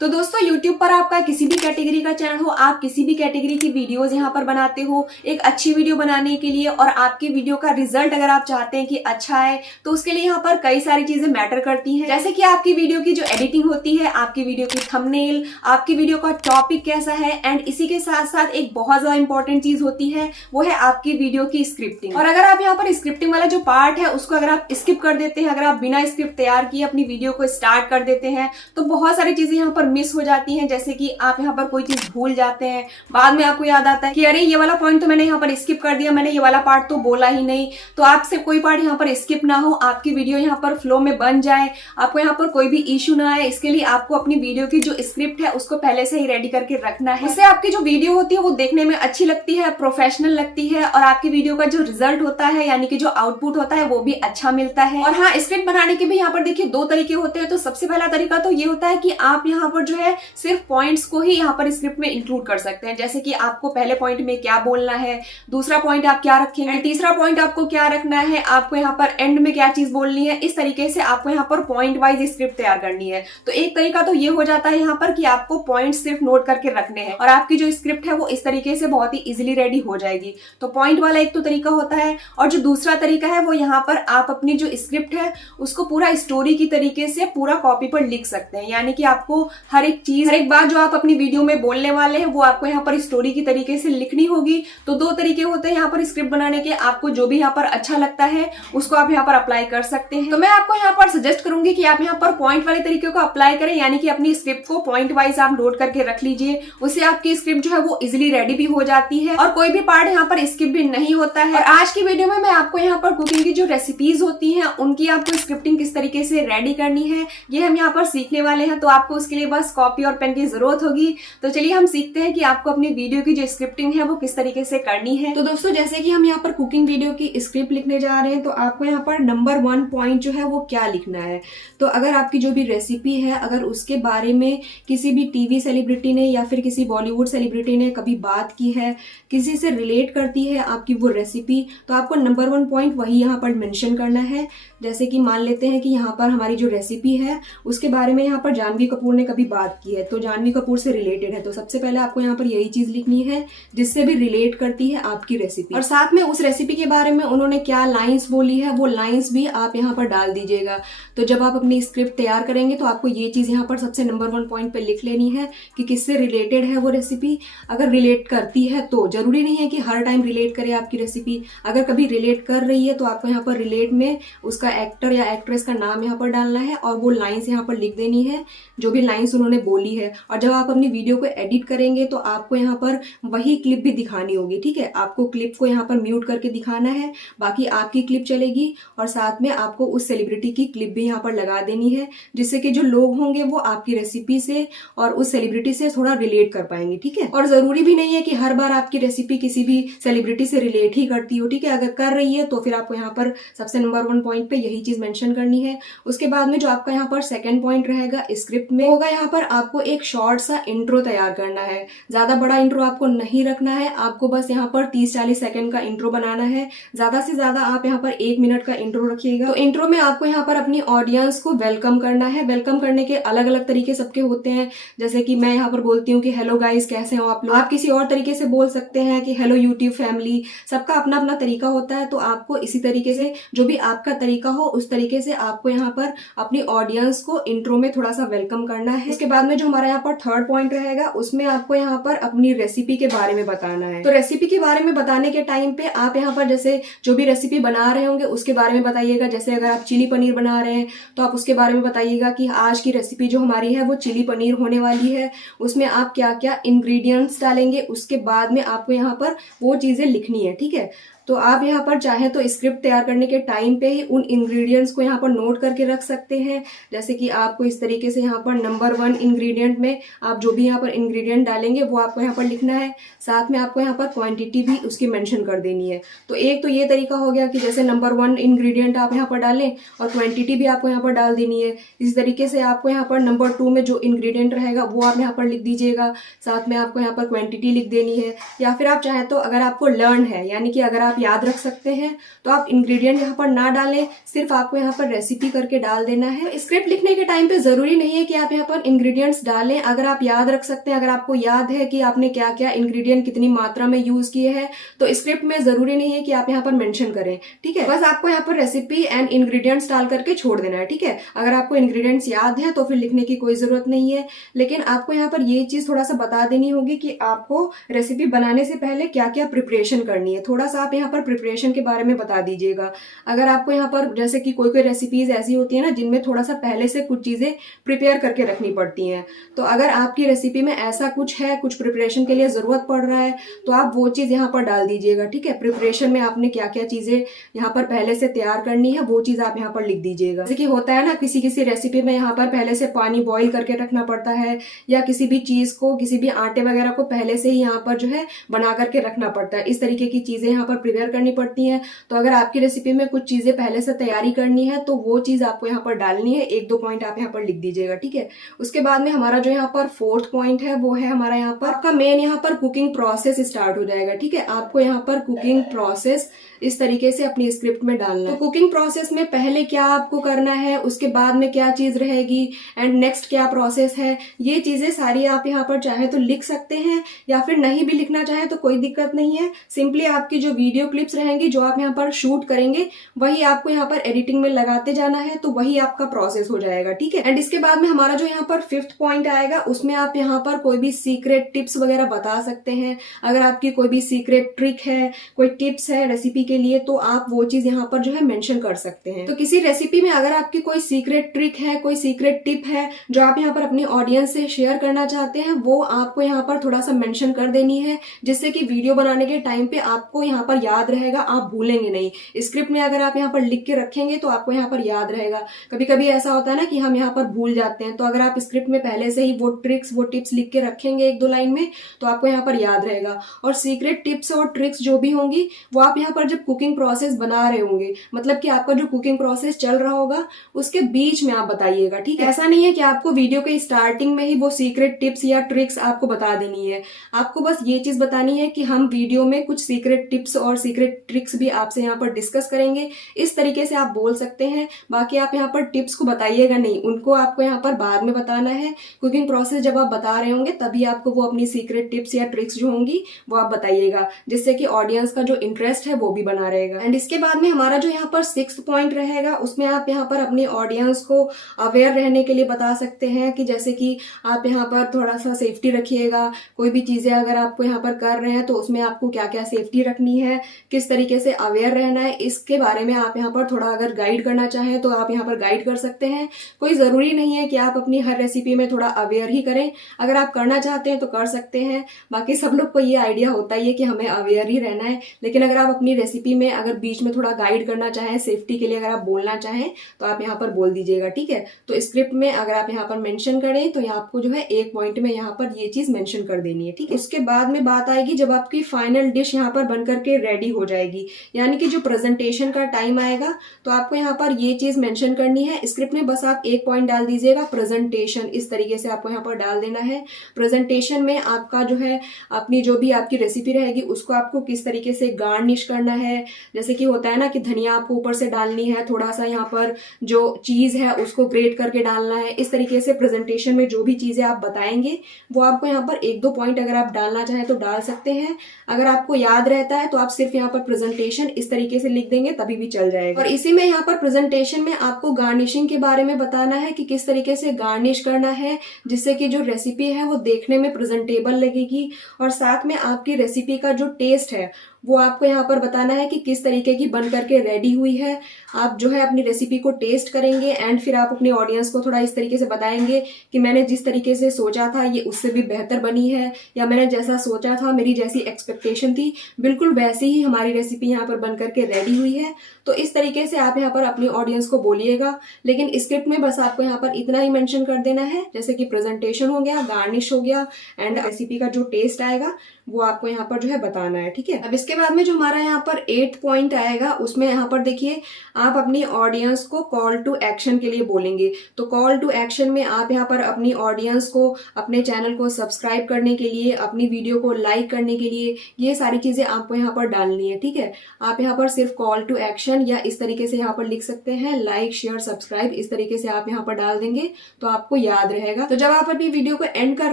तो दोस्तों YouTube पर आपका किसी भी कैटेगरी का चैनल हो, आप किसी भी कैटेगरी की वीडियोस यहाँ पर बनाते हो, एक अच्छी वीडियो बनाने के लिए और आपकी वीडियो का रिजल्ट अगर आप चाहते हैं कि अच्छा है तो उसके लिए यहाँ पर कई सारी चीजें मैटर करती हैं। जैसे कि आपकी वीडियो की जो एडिटिंग होती है, आपकी वीडियो की थंबनेल, आपकी वीडियो का टॉपिक कैसा है, एंड इसी के साथ साथ एक बहुत ज्यादा इंपॉर्टेंट चीज होती है, वो है आपकी वीडियो की स्क्रिप्टिंग। और अगर आप यहाँ पर स्क्रिप्टिंग वाला जो पार्ट है उसको अगर आप स्किप कर देते हैं, अगर आप बिना स्क्रिप्ट तैयार किए अपनी वीडियो को स्टार्ट कर देते हैं तो बहुत सारी चीजें यहाँ पर मिस हो जाती हैं। जैसे कि आप यहाँ पर कोई चीज भूल जाते हैं, बाद में आपको याद आता है कि अरे ये वाला पॉइंट तो मैंने यहाँ पर स्किप कर दिया, मैंने ये वाला पार्ट तो बोला ही नहीं। तो आपसे कोई पार्ट यहाँ पर स्किप ना हो, आपकी वीडियो यहाँ पर फ्लो में बन जाए, आपको यहाँ पर कोई भी इश्यू ना आए, इसके लिए आपको अपनी वीडियो की जो स्क्रिप्ट है उसको पहले से ही रेडी करके रखना है। इससे आपकी जो वीडियो होती है वो देखने में अच्छी लगती है, प्रोफेशनल लगती है, और आपकी वीडियो का जो रिजल्ट होता है यानी कि जो आउटपुट होता है वो भी अच्छा मिलता है। और हाँ, स्क्रिप्ट बनाने के भी यहाँ पर देखिए दो तरीके होते हैं। तो सबसे पहला तरीका तो ये होता है कि आप यहाँ पर जो है सिर्फ पॉइंट्स को ही यहाँ पर स्क्रिप्ट में इंक्लूड कर सकते हैं। जैसे कि आपको पहले पॉइंट में क्या बोलना है, दूसरा पॉइंट आप क्या रखेंगे, तीसरा पॉइंट आपको क्या रखना है, आपको यहाँ पर एंड में क्या चीज बोलनी है। इस तरीके से आपको यहाँ पर पॉइंट वाइज स्क्रिप्ट तैयार करनी है। तो एक तरीका तो ये हो जाता है यहाँ पर कि आपको पॉइंट सिर्फ नोट करके रखने हैं और आपकी जो स्क्रिप्ट है वो इस तरीके से बहुत ही इजिली रेडी हो जाएगी। तो पॉइंट वाला एक तो तरीका होता है, और जो दूसरा तरीका है वो यहाँ पर आप अपनी जो स्क्रिप्ट है उसको पूरा स्टोरी की तरीके से पूरा कॉपी पर लिख सकते हैं। यानी कि आपको हर एक चीज, हर एक बात जो आप अपनी वीडियो में बोलने वाले हैं वो आपको यहाँ पर स्टोरी की तरीके से लिखनी होगी। तो दो तरीके होते हैं यहाँ पर स्क्रिप्ट बनाने के। आपको जो भी यहाँ पर अच्छा लगता है उसको आप यहाँ पर अप्लाई कर सकते हैं। तो मैं आपको यहाँ पर सजेस्ट करूंगी कि आप यहाँ पर पॉइंट वाले तरीके को अप्लाई करें, यानी कि अपनी स्क्रिप्ट को पॉइंट वाइज आप नोट करके रख लीजिए। उससे आपकी स्क्रिप्ट जो है वो इजिली रेडी भी हो जाती है और कोई भी पार्ट यहाँ पर स्किप भी नहीं होता है। और आज की वीडियो में मैं आपको यहाँ पर कुकिंग की जो रेसिपीज होती हैं उनकी आपको स्क्रिप्टिंग किस तरीके से रेडी करनी है ये हम यहाँ पर सीखने वाले हैं। तो आपको उसके लिए बस कॉपी और पेन की जरूरत होगी। तो चलिए हम सीखते हैं कि आपको अपनी वीडियो की जो स्क्रिप्टिंग है वो किस तरीके से करनी है। तो दोस्तों, जैसे कि हम यहाँ पर कुकिंग वीडियो की स्क्रिप्ट लिखने जा रहे हैं तो आपको यहाँ पर नंबर 1 पॉइंट जो है वो क्या लिखना है। तो अगर आपकी जो भी रेसिपी है, अगर उसके बारे में किसी भी टीवी सेलिब्रिटी ने या फिर किसी बॉलीवुड सेलिब्रिटी ने कभी बात की है, किसी से रिलेट करती है आपकी वो रेसिपी, तो आपको नंबर 1 पॉइंट वही यहाँ पर मेंशन करना है। जैसे कि मान लेते हैं कि यहाँ पर हमारी जो रेसिपी है उसके बारे में यहाँ पर जानवी कपूर ने कभी बात की है, तो जानवी कपूर से रिलेटेड है, तो सबसे पहले आपको यहाँ पर यही चीज लिखनी है जिससे भी रिलेट करती है आपकी रेसिपी। और साथ में उस रेसिपी के बारे में उन्होंने क्या लाइंस बोली है वो लाइंस भी आप यहाँ पर डाल दीजिएगा। तो जब आप अपनी स्क्रिप्ट तैयार करेंगे तो आपको ये चीज यहाँ पर सबसे नंबर 1 पॉइंट पे लिख लेनी है कि किससे रिलेटेड है वो रेसिपी। अगर रिलेट करती है तो जरूरी नहीं है कि हर टाइम रिलेट करे आपकी रेसिपी, अगर कभी रिलेट कर रही है तो आपको यहाँ पर रिलेट में उसका एक्टर या एक्ट्रेस का नाम यहाँ पर डालना है और वो लाइंस यहाँ पर लिख देनी है जो भी लाइंस उन्होंने बोली है। और जब आप अपनी वीडियो को एडिट करेंगे तो आपको यहाँ पर वही क्लिप भी दिखानी होगी, ठीक है। आपको क्लिप को यहाँ पर म्यूट करके दिखाना है, बाकी आपकी क्लिप चलेगी और साथ में आपको उस सेलिब्रिटी की क्लिप भी यहाँ पर लगा देनी है, जिससे कि जो लोग होंगे वो आपकी रेसिपी से और उस सेलिब्रिटी से थोड़ा रिलेट कर पाएंगे, ठीक है। और जरूरी भी नहीं है कि हर बार आपकी रेसिपी किसी भी सेलिब्रिटी से रिलेट ही करती हो, ठीक है। अगर कर रही है तो फिर आपको यहाँ पर सबसे नंबर 1 पॉइंट पे यही चीज मेंशन करनी है। उसके बाद में जो आपका यहाँ पर सेकंड पॉइंट रहेगा स्क्रिप्ट में होगा, यहाँ पर आपको एक शॉर्ट सा इंट्रो तैयार करना है। ज्यादा बड़ा इंट्रो आपको नहीं रखना है, आपको बस यहाँ पर 30-40 सेकंड का इंट्रो बनाना है। ज्यादा से ज्यादा आप यहाँ पर 1 मिनट का इंट्रो रखिएगा। तो इंट्रो में आपको यहाँ पर अपनी ऑडियंस को वेलकम करना है। वेलकम करने के अलग अलग तरीके सबके होते हैं। जैसे कि मैं यहाँ पर बोलती हूँ कि हेलो गाइस, कैसे हो आप लोग। आप किसी और तरीके से बोल सकते हैं कि हेलो यूट्यूब फैमिली। सबका अपना अपना तरीका होता है, तो आपको इसी तरीके से जो भी आपका तरीका हो उस तरीके से आपको यहाँ पर अपनी ऑडियंस को इंट्रो में थोड़ा सा वेलकम करना है। उसके बाद में जो हमारा यहाँ पर थर्ड पॉइंट रहेगा उसमें आपको यहाँ पर अपनी रेसिपी के बारे में बताना है। तो रेसिपी के बारे में बताने के टाइम पे आप यहाँ पर जैसे जो भी रेसिपी बना रहे होंगे उसके बारे में बताइएगा। जैसे अगर आप चिली पनीर बना रहे हैं तो आप उसके बारे में बताइएगा कि आज की रेसिपी जो हमारी है वो चिली पनीर होने वाली है, उसमें आप क्या क्या इंग्रेडिएंट्स डालेंगे, उसके बाद में आपको यहाँ पर वो चीजें लिखनी है, ठीक है। तो आप यहाँ पर चाहें तो स्क्रिप्ट तैयार करने के टाइम पे ही उन इंग्रेडिएंट्स को यहाँ पर नोट करके रख सकते हैं। जैसे कि आपको इस तरीके से यहाँ पर नंबर 1 इंग्रेडिएंट में आप जो भी यहाँ पर इंग्रेडिएंट डालेंगे वो आपको यहाँ पर लिखना है। साथ में आपको यहाँ पर क्वांटिटी भी उसकी मेंशन कर देनी है। तो एक तो ये तरीका हो गया कि जैसे नंबर 1 इंग्रेडिएंट आप यहाँ पर डालें और क्वांटिटी भी आपको यहाँ पर डाल देनी है। इस तरीके से आपको यहाँ पर नंबर 2 में जो इंग्रेडिएंट रहेगा वो आप यहाँ पर लिख दीजिएगा, साथ में आपको यहाँ पर क्वांटिटी लिख देनी है। या फिर आप चाहें तो अगर आपको लर्न है, यानी कि अगर आप आप याद रख सकते हैं, तो आप इंग्रेडिएंट यहाँ पर ना डालें, सिर्फ आपको यहाँ पर रेसिपी करके डाल देना है। स्क्रिप्ट लिखने के टाइम पे जरूरी नहीं है कि आप यहाँ पर इंग्रेडिएंट्स डालें, अगर आप याद रख सकते हैं, अगर आपको याद है कि आपने क्या क्या इंग्रेडिएंट कितनी मात्रा में यूज किए हैं, तो स्क्रिप्ट में जरूरी नहीं है कि आप यहाँ पर मेंशन करें, ठीक है। बस आपको यहाँ पर रेसिपी एंड इंग्रेडिएंट्स डाल करके छोड़ देना है, ठीक है। अगर आपको इंग्रेडिएंट्स याद है तो फिर लिखने की कोई जरूरत नहीं है, लेकिन आपको यहाँ पर ये चीज थोड़ा सा बता देनी होगी कि आपको रेसिपी बनाने से पहले क्या क्या प्रिपरेशन करनी है। थोड़ा सा आप यहाँ पर प्रिपरेशन के बारे में बता दीजिएगा। अगर आपको यहाँ पर जैसे कि कोई कोई रेसिपीज ऐसी होती है ना जिनमें थोड़ा सा पहले से कुछ चीजें प्रिपेयर करके रखनी पड़ती हैं, तो अगर आपकी रेसिपी में ऐसा कुछ है, कुछ प्रिपरेशन के लिए जरूरत पड़ रहा है, तो आप वो चीज यहाँ पर डाल दीजिएगा, ठीक है। प्रिपरेशन में आपने क्या क्या चीजें यहाँ पर पहले से तैयार करनी है वो चीज आप यहाँ पर लिख दीजिएगा। जैसे कि होता है ना किसी किसी रेसिपी में यहाँ पर पहले से पानी बॉईल करके रखना पड़ता है, या किसी भी चीज को, किसी भी आटे वगैरह को पहले से ही यहाँ पर जो है बना करके रखना पड़ता है। इस तरीके की चीजें यहाँ पर प्रिपेयर करनी पड़ती हैं। तो अगर आपकी रेसिपी में कुछ चीजें पहले से तैयारी करनी है तो वो चीज आपको यहाँ पर डालनी है। एक दो पॉइंट आप यहाँ पर लिख दीजिएगा, ठीक है। उसके बाद में हमारा जो यहाँ पर फोर्थ पॉइंट है वो है हमारा यहाँ पर आपका मेन यहाँ पर कुकिंग प्रोसेस स्टार्ट हो जाएगा, ठीक है। आपको यहाँ पर कुकिंग प्रोसेस इस तरीके से अपनी स्क्रिप्ट में डालना है। तो कुकिंग प्रोसेस में पहले क्या आपको करना है, उसके बाद में क्या चीज रहेगी, एंड नेक्स्ट क्या प्रोसेस है, ये चीजें सारी आप यहाँ पर चाहे तो लिख सकते हैं, या फिर नहीं भी लिखना चाहे तो कोई दिक्कत नहीं है। सिंपली आपकी जो वीडियो क्लिप्स रहेंगी जो आप यहाँ पर शूट करेंगे वही आपको यहाँ पर एडिटिंग में लगाते जाना है, तो वही आपका प्रोसेस हो जाएगा, ठीक है। एंड इसके बाद में हमारा जो यहाँ पर फिफ्थ पॉइंट आएगा, उसमें आप यहाँ पर कोई भी सीक्रेट टिप्स वगैरह बता सकते हैं। अगर आपकी कोई भी सीक्रेट ट्रिक है, कोई टिप्स है रेसिपी के लिए, तो आप वो चीज यहाँ पर जो है मेंशन कर सकते हैं। तो किसी रेसिपी में अगर आपकी कोई सीक्रेट ट्रिक है, कोई सीक्रेट टिप है जो आप यहाँ पर अपनी ऑडियंस से शेयर करना चाहते हैं, वो आपको यहाँ पर थोड़ा सा मेंशन कर देनी है, जिससे कि वीडियो बनाने के टाइम पे आपको यहाँ पर याद रहेगा, आप भूलेंगे नहीं। स्क्रिप्ट में अगर आप यहाँ पर लिख के रखेंगे तो आपको यहाँ पर याद रहेगा। कभी कभी ऐसा होता है ना कि हम यहाँ पर भूल जाते हैं, तो अगर आप स्क्रिप्ट में पहले से ही वो ट्रिक्स, वो टिप्स लिख के रखेंगे एक दो लाइन में, तो आपको यहाँ पर याद रहेगा। और सीक्रेट टिप्स और ट्रिक्स जो भी होंगी वो आप यहाँ पर जब कुकिंग प्रोसेस बना रहे होंगे, मतलब कि आपका जो कुकिंग प्रोसेस चल रहा होगा उसके बीच में आप बताइएगा, ठीक है। ऐसा नहीं है कि आपको वीडियो के स्टार्टिंग में ही वो सीक्रेट टिप्स या ट्रिक्स आपको बता देनी है। आपको बस ये चीज बतानी है कि हम वीडियो में कुछ सीक्रेट टिप्स और सीक्रेट ट्रिक्स भी आपसे यहाँ पर डिस्कस करेंगे, इस तरीके से आप बोल सकते हैं। बाकी आप यहाँ पर टिप्स को बताइएगा नहीं, उनको आपको यहाँ पर बाद में बताना है। कुकिंग प्रोसेस जब आप बता रहे होंगे तभी आपको वो अपनी सीक्रेट टिप्स या ट्रिक्स जो होंगी वो आप बताइएगा, जिससे कि ऑडियंस का जो इंटरेस्ट है वो भी बना रहेगा। एंड इसके बाद में हमारा जो यहाँ पर सिक्स्थ पॉइंट रहेगा, उसमें आप यहाँ पर अपनी ऑडियंस को अवेयर रहने के लिए बता सकते हैं कि जैसे कि आप यहाँ पर थोड़ा सा सेफ्टी रखिएगा। कोई भी चीजें अगर आपको यहाँ पर कर रहे हैं तो उसमें आपको क्या क्या सेफ्टी रखनी है, किस तरीके से अवेयर रहना है, इसके बारे में आप यहाँ पर थोड़ा अगर गाइड करना चाहें तो आप यहाँ पर गाइड कर सकते हैं। कोई जरूरी नहीं है कि आप अपनी हर रेसिपी में थोड़ा अवेयर ही करें, अगर आप करना चाहते हैं तो कर सकते हैं। बाकी सब लोग को ये आइडिया होता ही है कि हमें अवेयर ही रहना है, लेकिन अगर आप अपनी रेसिपी में अगर बीच में थोड़ा गाइड करना चाहें, सेफ्टी के लिए अगर आप बोलना चाहें तो आप यहाँ पर बोल दीजिएगा, ठीक है। तो स्क्रिप्ट में अगर आप यहाँ पर मेंशन करें तो आपको जो है एक पॉइंट में यहाँ पर ये चीज मेंशन कर देनी है, ठीक है। उसके बाद में बात आएगी जब आपकी फाइनल डिश यहाँ पर बनकर के रेडी हो जाएगी, यानी कि जो प्रेजेंटेशन का टाइम आएगा, तो आपको यहाँ पर ये चीज मेंशन करनी है। स्क्रिप्ट में बस आप एक पॉइंट डाल दीजिएगा, प्रेजेंटेशन, इस तरीके से आपको यहाँ पर डाल देना है। प्रेजेंटेशन में आपका जो है अपनी जो भी आपकी रेसिपी रहेगी उसको आपको किस तरीके से गार्निश करना है। जैसे कि होता है ना कि धनिया आपको ऊपर से डालनी है, थोड़ा सा यहाँ पर जो चीज है उसको ग्रेट करके डालना है। इस तरीके से प्रेजेंटेशन में जो भी चीजें आप बताएंगे वो आपको यहाँ पर एक दो पॉइंट अगर आप डालना चाहें तो डाल सकते हैं। अगर आपको याद रहता है तो आप सिर्फ यहाँ पर प्रेजेंटेशन इस तरीके से लिख देंगे तभी भी चल जाएगा। और इसी में यहाँ पर प्रेजेंटेशन में आपको गार्निशिंग के बारे में बताना है कि किस तरीके से गार्निश करना है, जिससे कि जो रेसिपी है वो देखने में प्रेजेंटेबल लगेगी, और साथ में आपकी रेसिपी का जो टेस्ट है वो आपको यहाँ पर बताना है कि किस तरीके की बन करके रेडी हुई है। आप जो है अपनी रेसिपी को टेस्ट करेंगे एंड फिर आप अपनी ऑडियंस को थोड़ा इस तरीके से बताएंगे कि मैंने जिस तरीके से सोचा था ये उससे भी बेहतर बनी है, या मैंने जैसा सोचा था, मेरी जैसी एक्सपेक्टेशन थी बिल्कुल वैसी ही हमारी रेसिपी यहाँ पर बन करके रेडी हुई है। तो इस तरीके से आप यहाँ पर अपनी ऑडियंस को बोलिएगा। लेकिन स्क्रिप्ट में बस आपको यहाँ पर इतना ही मेंशन कर देना है, जैसे कि प्रेजेंटेशन हो गया, गार्निश हो गया एंड रेसिपी का जो टेस्ट आएगा वो आपको यहाँ पर जो है बताना है, ठीक है। अब इसके बाद में जो हमारा यहाँ पर 8th पॉइंट आएगा, उसमें यहाँ पर देखिए आप अपनी ऑडियंस को कॉल टू एक्शन के लिए बोलेंगे। तो कॉल टू एक्शन में आप यहाँ पर अपनी ऑडियंस को अपने चैनल को सब्सक्राइब करने के लिए, अपनी वीडियो को लाइक करने के लिए, ये सारी चीजें आपको यहाँ पर डालनी है, ठीक है। आप यहाँ पर सिर्फ कॉल टू एक्शन या इस तरीके से यहाँ पर लिख सकते हैं, लाइक शेयर सब्सक्राइब, इस तरीके से आप यहाँ पर डाल देंगे तो आपको याद रहेगा। तो जब आप अपनी वीडियो को एंड कर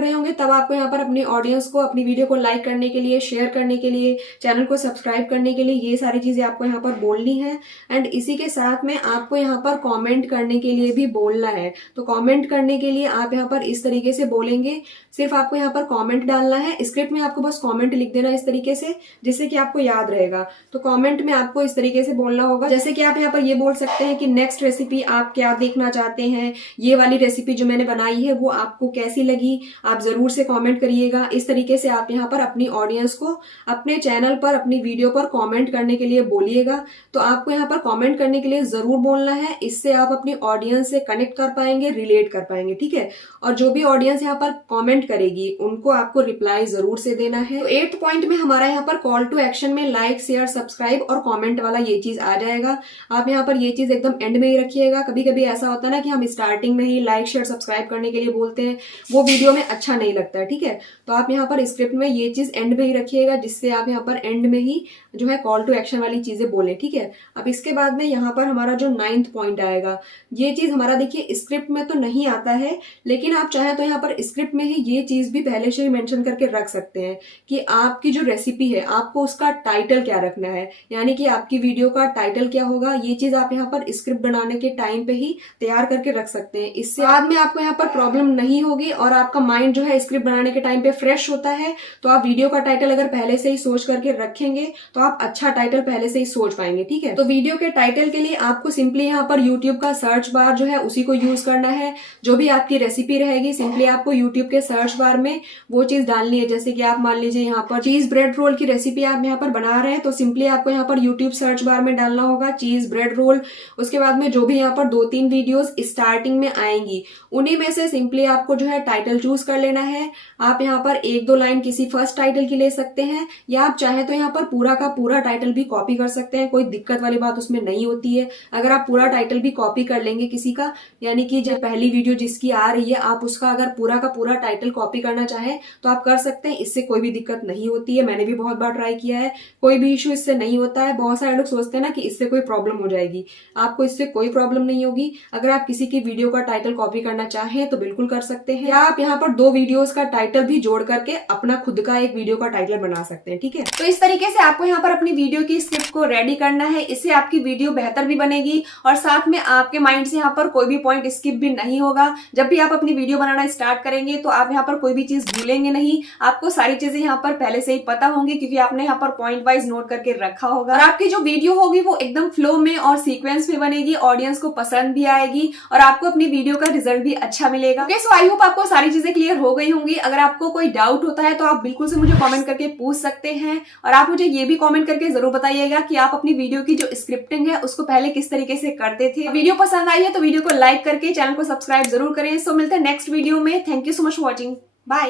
रहे होंगे तब आपको यहाँ पर अपनी ऑडियंस को अपनी वीडियो को लाइक करने के लिए, शेयर करने के लिए, चैनल को सब्सक्राइब करने के लिए, ये सारी चीजें आपको यहाँ पर बोलनी है। एंड इसी के साथ में आपको यहाँ पर कमेंट करने के लिए भी बोलना है। तो कमेंट करने के लिए आप यहाँ पर इस तरीके से बोलेंगे, सिर्फ आपको यहाँ पर कमेंट डालना है। स्क्रिप्ट में आपको बस कमेंट लिख देना इस तरीके से, जिससे कि आपको याद रहेगा। तो कमेंट में आपको इस तरीके से बोलना होगा, जैसे कि आप यहाँ पर ये बोल सकते हैं कि नेक्स्ट रेसिपी आप क्या देखना चाहते हैं, ये वाली रेसिपी जो मैंने बनाई है वो आपको कैसी लगी, आप जरूर से कमेंट करिएगा। इस तरीके से आप यहाँ पर अपनी ऑडियंस को अपने चैनल पर, अपनी वीडियो पर कमेंट करने के लिए बोलिएगा। तो आपको यहाँ पर कमेंट करने के लिए जरूर बोलना है, इससे आप अपनी ऑडियंस से कनेक्ट कर पाएंगे, रिलेट कर पाएंगे, ठीक है। और जो भी ऑडियंस यहाँ पर कमेंट करेगी उनको आपको रिप्लाई जरूर से देना है। तो 8th पॉइंट में हमारा यहाँ पर कॉल टू एक्शन में लाइक शेयर सब्सक्राइब और कमेंट वाला ये चीज आ जाएगा। आप यहाँ पर ये चीज एकदम एंड में ही रखिएगा। कभी कभी ऐसा होता है ना कि हम स्टार्टिंग में ही लाइक शेयर सब्सक्राइब करने के लिए बोलते हैं, वो वीडियो में अच्छा नहीं लगता है, ठीक है। तो आप यहाँ पर स्क्रिप्ट में ये चीज एंड में ही रखिएगा, जिससे आप यहाँ पर एंड में ही जो है कॉल टू एक्शन वाली चीजें बोले, ठीक है। अब इसके बाद में यहाँ पर हमारा जो 9th पॉइंट आएगा, ये चीज हमारा देखिए स्क्रिप्ट में तो नहीं आता है, लेकिन आप चाहे तो यहाँ पर स्क्रिप्ट में ही ये चीज भी पहले से ही मेंशन करके रख सकते हैं कि आपकी जो रेसिपी है आपको उसका टाइटल क्या रखना है, यानी कि आपकी वीडियो का टाइटल क्या होगा। ये चीज आप यहाँ पर स्क्रिप्ट बनाने के टाइम पे ही तैयार करके रख सकते हैं। इससे बाद में आपको यहाँ पर प्रॉब्लम नहीं होगी और आपका माइंड जो है स्क्रिप्ट बनाने के टाइम पे फ्रेश होता है। तो आप वीडियो का टाइटल अगर पहले से ही सोच करके रखेंगे तो आप अच्छा टाइटल पहले से ही सोच पाएंगे, ठीक है। तो वीडियो के टाइटल के लिए आपको सिंपली यहाँ पर यूट्यूब का सर्च बार जो है उसी को यूज करना है। जो भी आपकी रेसिपी रहेगी सिंपली आपको यूट्यूब के सर्च बार में वो चीज डालनी है। जैसे कि आप मान लीजिए यहाँ पर चीज ब्रेड रोल की रेसिपी आप यहाँ पर बना रहे हैं, तो सिंपली आपको यहाँ पर यूट्यूब सर्च बार में डालना होगा चीज ब्रेड रोल। उसके बाद में जो भी यहाँ पर 2-3 वीडियोस स्टार्टिंग में आएंगी उन्हीं में से सिंपली आपको जो है टाइटल चूज कर लेना है। आप यहाँ पर 1-2 लाइन किसी फर्स्ट टाइटल की ले सकते हैं, या आप चाहे तो यहाँ पर पूरा का पूरा टाइटल भी कॉपी कर सकते हैं। कोई दिक्कत वाली बात उसमें नहीं होती है। अगर आप पूरा टाइटल भी कॉपी कर लेंगे किसी का, यानी कि जो पहली वीडियो जिसकी आ रही है आप उसका अगर पूरा का पूरा टाइटल कॉपी करना चाहे तो आप कर सकते हैं। इससे कोई भी दिक्कत नहीं होती है। मैंने भी बहुत बार ट्राई किया है, कोई भी इश्यू इससे नहीं होता है। बहुत सारे लोग सोचते हैं ना कि इससे कोई प्रॉब्लम हो जाएगी, आपको इससे कोई प्रॉब्लम नहीं होगी। अगर आप किसी की वीडियो का टाइटल कॉपी करना चाहें तो बिल्कुल कर सकते हैं, या आप यहाँ पर 2 वीडियोस का टाइटल भी जोड़ करके अपना खुद का एक वीडियो का टाइटल बना सकते हैं, ठीक है। तो इस तरीके से आपको यहाँ पर अपनी वीडियो की स्क्रिप्ट को रेडी करना है। इससे आपकी वीडियो बेहतर भी बनेगी और साथ में आपके माइंड से यहाँ पर कोई भी पॉइंट स्किप भी नहीं होगा। जब भी आप अपनी वीडियो बनाना स्टार्ट करेंगे तो आप यहाँ पर कोई भी चीज भूलेंगे नहीं। आपको सारी चीजें यहाँ पर पहले से ही पता होंगी, क्योंकि आपने यहाँ पर पॉइंट वाइज नोट करके रखा होगा। और आपकी जो वीडियो होगी वो एकदम फ्लो में और सीक्वेंस में बनेगी, ऑडियंस को पसंद भी आएगी और आपको अपनी वीडियो का रिजल्ट भी अच्छा मिलेगा। ओके, सो आई होप आपको सारी चीजें क्लियर हो गई होंगी। अगर आपको कोई डाउट होता है तो आप बिल्कुल से मुझे कमेंट करके पूछ सकते हैं, और आप मुझे ये भी कमेंट करके जरूर बताइएगा कि आप अपनी वीडियो की जो स्क्रिप्टिंग है उसको पहले किस तरीके से करते थे। वीडियो पसंद आई है तो वीडियो को लाइक करके चैनल को सब्सक्राइब जरूर करें। सो मिलते हैं नेक्स्ट वीडियो में। Thank you so much for watching. Bye.